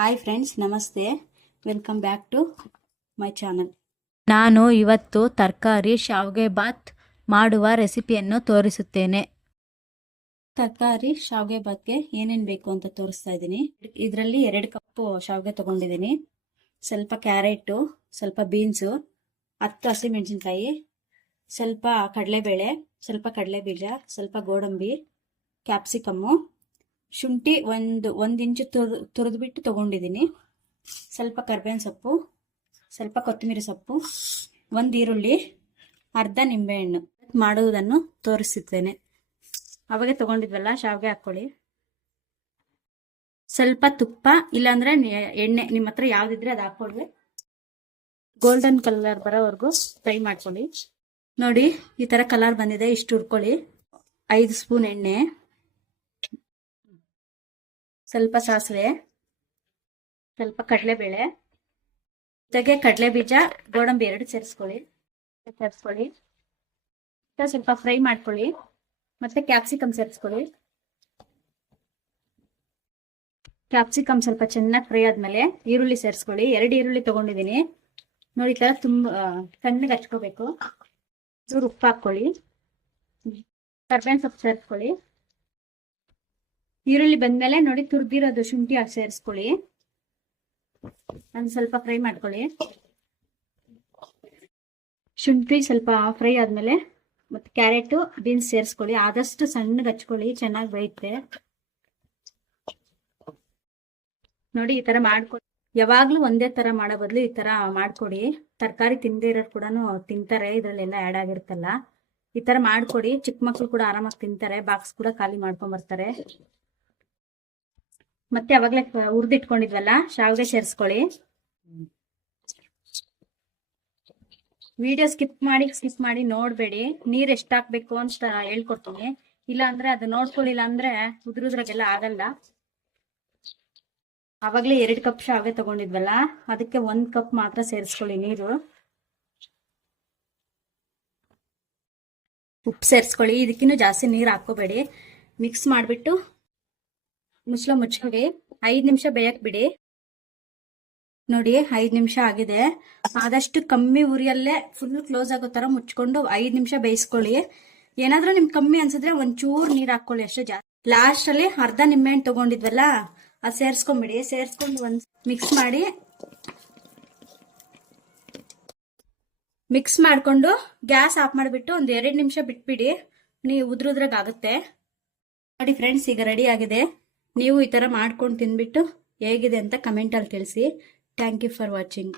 Hi friends, ನಮಸ್ತೆ. Welcome back to my channel. ನಾನು ಇವತ್ತು ತರಕಾರಿ ಶಾವಿಗೆ ಬಾತ್ ಮಾಡುವ ರೆಸಿಪಿಯನ್ನು ತೋರಿಸುತ್ತೇನೆ. ತರಕಾರಿ ಶಾವಿಗೆ ಬಾತ್ಗೆ ಏನೇನು ಬೇಕು ಅಂತ ತೋರಿಸ್ತಾ ಇದ್ದೀನಿ. ಇದರಲ್ಲಿ 2 ಕಪ್ ಶಾವಿಗೆ ತಗೊಂಡಿದ್ದೀನಿ. ಸ್ವಲ್ಪ ಕ್ಯಾರೆಟು, ಸ್ವಲ್ಪ ಬೀನ್ಸು, 10 ಹಸಿಮೆಣಸಿನ್ಕಾಯಿ, ಸ್ವಲ್ಪ ಕಡಲೆಬೇಳೆ, ಸ್ವಲ್ಪ ಕಡಲೆಬೀಜ, ಸ್ವಲ್ಪ ಗೋಡಂಬಿ, ಕ್ಯಾಪ್ಸಿಕಮ್ಮು, ಶುಂಠಿ ಒಂದು ಇಂಚು ತುರಿದ್ಬಿಟ್ಟು ತಗೊಂಡಿದ್ದೀನಿ. ಸ್ವಲ್ಪ ಕರ್ಬೇವಿನ ಸೊಪ್ಪು, ಸ್ವಲ್ಪ ಕೊತ್ತಂಬರಿ ಸೊಪ್ಪು, 1 ಈರುಳ್ಳಿ, ಅರ್ಧ ನಿಂಬೆಹಣ್ಣು ಮಾಡುವುದನ್ನು ತೋರಿಸುತ್ತೇನೆ. ಅವಾಗೆ ತಗೊಂಡಿದ್ವಲ್ಲ ಶಾವಿಗೆ ಹಾಕ್ಕೊಳ್ಳಿ. ಸ್ವಲ್ಪ ತುಪ್ಪ ಇಲ್ಲಾಂದ್ರೆ ಎಣ್ಣೆ, ನಿಮ್ಮ ಹತ್ರ ಯಾವ್ದಿದ್ರೆ ಅದು ಹಾಕೊಳ್ಳಿ. ಗೋಲ್ಡನ್ ಕಲರ್ ಬರೋವರೆಗೂ ಫ್ರೈ ಮಾಡ್ಕೊಳ್ಳಿ. ನೋಡಿ, ಈ ತರ ಕಲರ್ ಬಂದಿದೆ, ಇಷ್ಟು ಹುರ್ಕೊಳ್ಳಿ. 5 ಸ್ಪೂನ್ ಎಣ್ಣೆ, ಸ್ವಲ್ಪ ಸಾಸಿವೆ, ಸ್ವಲ್ಪ ಕಡಲೆಬೇಳೆ, ಜೊತೆಗೆ ಕಡಲೆ ಬೀಜ, ಗೋಡಂಬಿ 2 ಸೇರಿಸ್ಕೊಳ್ಳಿ. ಸ್ವಲ್ಪ ಫ್ರೈ ಮಾಡ್ಕೊಳ್ಳಿ. ಮತ್ತೆ ಕ್ಯಾಪ್ಸಿಕಮ್ ಸೇರಿಸ್ಕೊಳ್ಳಿ. ಕ್ಯಾಪ್ಸಿಕಮ್ ಸ್ವಲ್ಪ ಚೆನ್ನಾಗಿ ಫ್ರೈ ಆದ್ಮೇಲೆ ಈರುಳ್ಳಿ ಸೇರಿಸ್ಕೊಳ್ಳಿ. 2 ಈರುಳ್ಳಿ ತಗೊಂಡಿದ್ದೀನಿ. ನೋಡಿ, ತರ ತುಂಬಾ ಸಣ್ಣಗೆ ಹಚ್ಕೋಬೇಕು. ಉಪ್ಪು ಹಾಕೊಳ್ಳಿ. ಕರ್ಬೇವಿನ ಸೊಪ್ಪು ಸೇರಿಸ್ಕೊಳ್ಳಿ. ಈರುಳ್ಳಿ ಬಂದ್ಮೇಲೆ ನೋಡಿ, ತುರ್ದಿರೋದು ಶುಂಠಿ ಹಾಕಿ ಸೇರಿಸ್ಕೊಳ್ಳಿ. ಒಂದು ಸ್ವಲ್ಪ ಫ್ರೈ ಮಾಡ್ಕೊಳ್ಳಿ. ಶುಂಠಿ ಸ್ವಲ್ಪ ಫ್ರೈ ಆದ್ಮೇಲೆ ಮತ್ತೆ ಕ್ಯಾರೆಟ್, ಬೀನ್ಸ್ ಸೇರಿಸ್ಕೊಳ್ಳಿ. ಆದಷ್ಟು ಸಣ್ಣಗೆ ಹಚ್ಕೊಳ್ಳಿ, ಚೆನ್ನಾಗಿ ಬೇಯುತ್ತೆ. ನೋಡಿ, ಈ ತರ ಮಾಡ್ಕೊಳ್ಳಿ. ಯಾವಾಗ್ಲೂ ಒಂದೇ ತರ ಮಾಡೋ ಬದಲು ಈ ತರ ಮಾಡ್ಕೊಡಿ. ತರಕಾರಿ ತಿಂದೇ ಇರೋರು ಕೂಡ ತಿಂತಾರೆ, ಇದ್ರಲ್ಲೆಲ್ಲ ಆ್ಯಡ್ ಆಗಿರುತ್ತಲ್ಲ. ಈ ತರ ಮಾಡ್ಕೊಡಿ, ಚಿಕ್ಕ ಮಕ್ಳು ಕೂಡ ಆರಾಮಾಗಿ ತಿಂತಾರೆ. ಬಾಕ್ಸ್ ಕೂಡ ಖಾಲಿ ಮಾಡ್ಕೊಂಡ್ ಬರ್ತಾರೆ. ಮತ್ತೆ ಅವಾಗ್ಲೇ ಹುರಿದಿಟ್ಕೊಂಡಿದ್ವಲ್ಲ ಶಾವಿಗೆ ಸೇರಿಸ್ಕೊಳ್ಳಿ. ವಿಡಿಯೋ ಸ್ಕಿಪ್ ಮಾಡಿ ನೋಡ್ಬೇಡಿ. ನೀರ್ ಎಷ್ಟ್ ಹಾಕ್ಬೇಕು ಅಂತ ಹೇಳ್ಕೊಡ್ತೀನಿ. ಇಲ್ಲ ಅಂದ್ರೆ ಅದು ನೋಡ್ಕೊಳ್ಳಿಲ್ಲ ಅಂದ್ರೆ ಉದ್ರುದ್ರಾಗೆಲ್ಲ ಆಗಲ್ಲ. ಅವಾಗ್ಲೇ 2 ಕಪ್ ಶಾವಿಗೆ ತಗೊಂಡಿದ್ವಲ್ಲ, ಅದಕ್ಕೆ 1 ಕಪ್ ಮಾತ್ರ ಸೇರಿಸ್ಕೊಳ್ಳಿ ನೀರು. ಉಪ್ಪು ಸೇರಿಸ್ಕೊಳ್ಳಿ. ಇದಕ್ಕಿನ್ನೂ ಜಾಸ್ತಿ ನೀರು ಹಾಕೋಬೇಡಿ. ಮಿಕ್ಸ್ ಮಾಡ್ಬಿಟ್ಟು ಮುಚ್ಕೊಳ್ಳಿ. 5 ನಿಮಿಷ ಬೇಯಕ್ ಬಿಡಿ. ನೋಡಿ, 5 ನಿಮಿಷ ಆಗಿದೆ. ಆದಷ್ಟು ಕಮ್ಮಿ ಉರಿಯಲ್ಲೇ ಫುಲ್ ಕ್ಲೋಸ್ ಆಗೋ ತರ ಮುಚ್ಕೊಂಡು 5 ನಿಮಿಷ ಬೇಯಿಸ್ಕೊಳ್ಳಿ. ಏನಾದ್ರೂ ನಿಮ್ಗೆ ಕಮ್ಮಿ ಅನ್ಸಿದ್ರೆ ಒಂಚೂರು ನೀರ್ ಹಾಕೊಳ್ಳಿ, ಅಷ್ಟೇ. ಜಾಸ್ತಿ ಲಾಸ್ಟ್ ಅಲ್ಲಿ ಅರ್ಧ ನಿಂಬೆಹಣ್ಣು ತಗೊಂಡಿದ್ವಲ್ಲ, ಅದು ಸೇರ್ಸ್ಕೊಂಡ್ಬಿಡಿ. ಸೇರ್ಸ್ಕೊಂಡು ಒಂದ್ ಮಿಕ್ಸ್ ಮಾಡ್ಕೊಂಡು ಗ್ಯಾಸ್ ಆಫ್ ಮಾಡಿಬಿಟ್ಟು 2 ನಿಮಿಷ ಬಿಟ್ಬಿಡಿ. ನೀವು ಉದ್ರುದ್ರಾಗುತ್ತೆ. ನೋಡಿ ಫ್ರೆಂಡ್ಸ್, ಈಗ ರೆಡಿ ಆಗಿದೆ. ನೀವು ಈ ತರ ಮಾಡ್ಕೊಂಡು ತಿಂದ್ಬಿಟ್ಟು ಹೇಗಿದೆ ಅಂತ ಕಮೆಂಟ್ ಅಲ್ಲಿ ತಿಳಿಸಿ. Thank you for watching.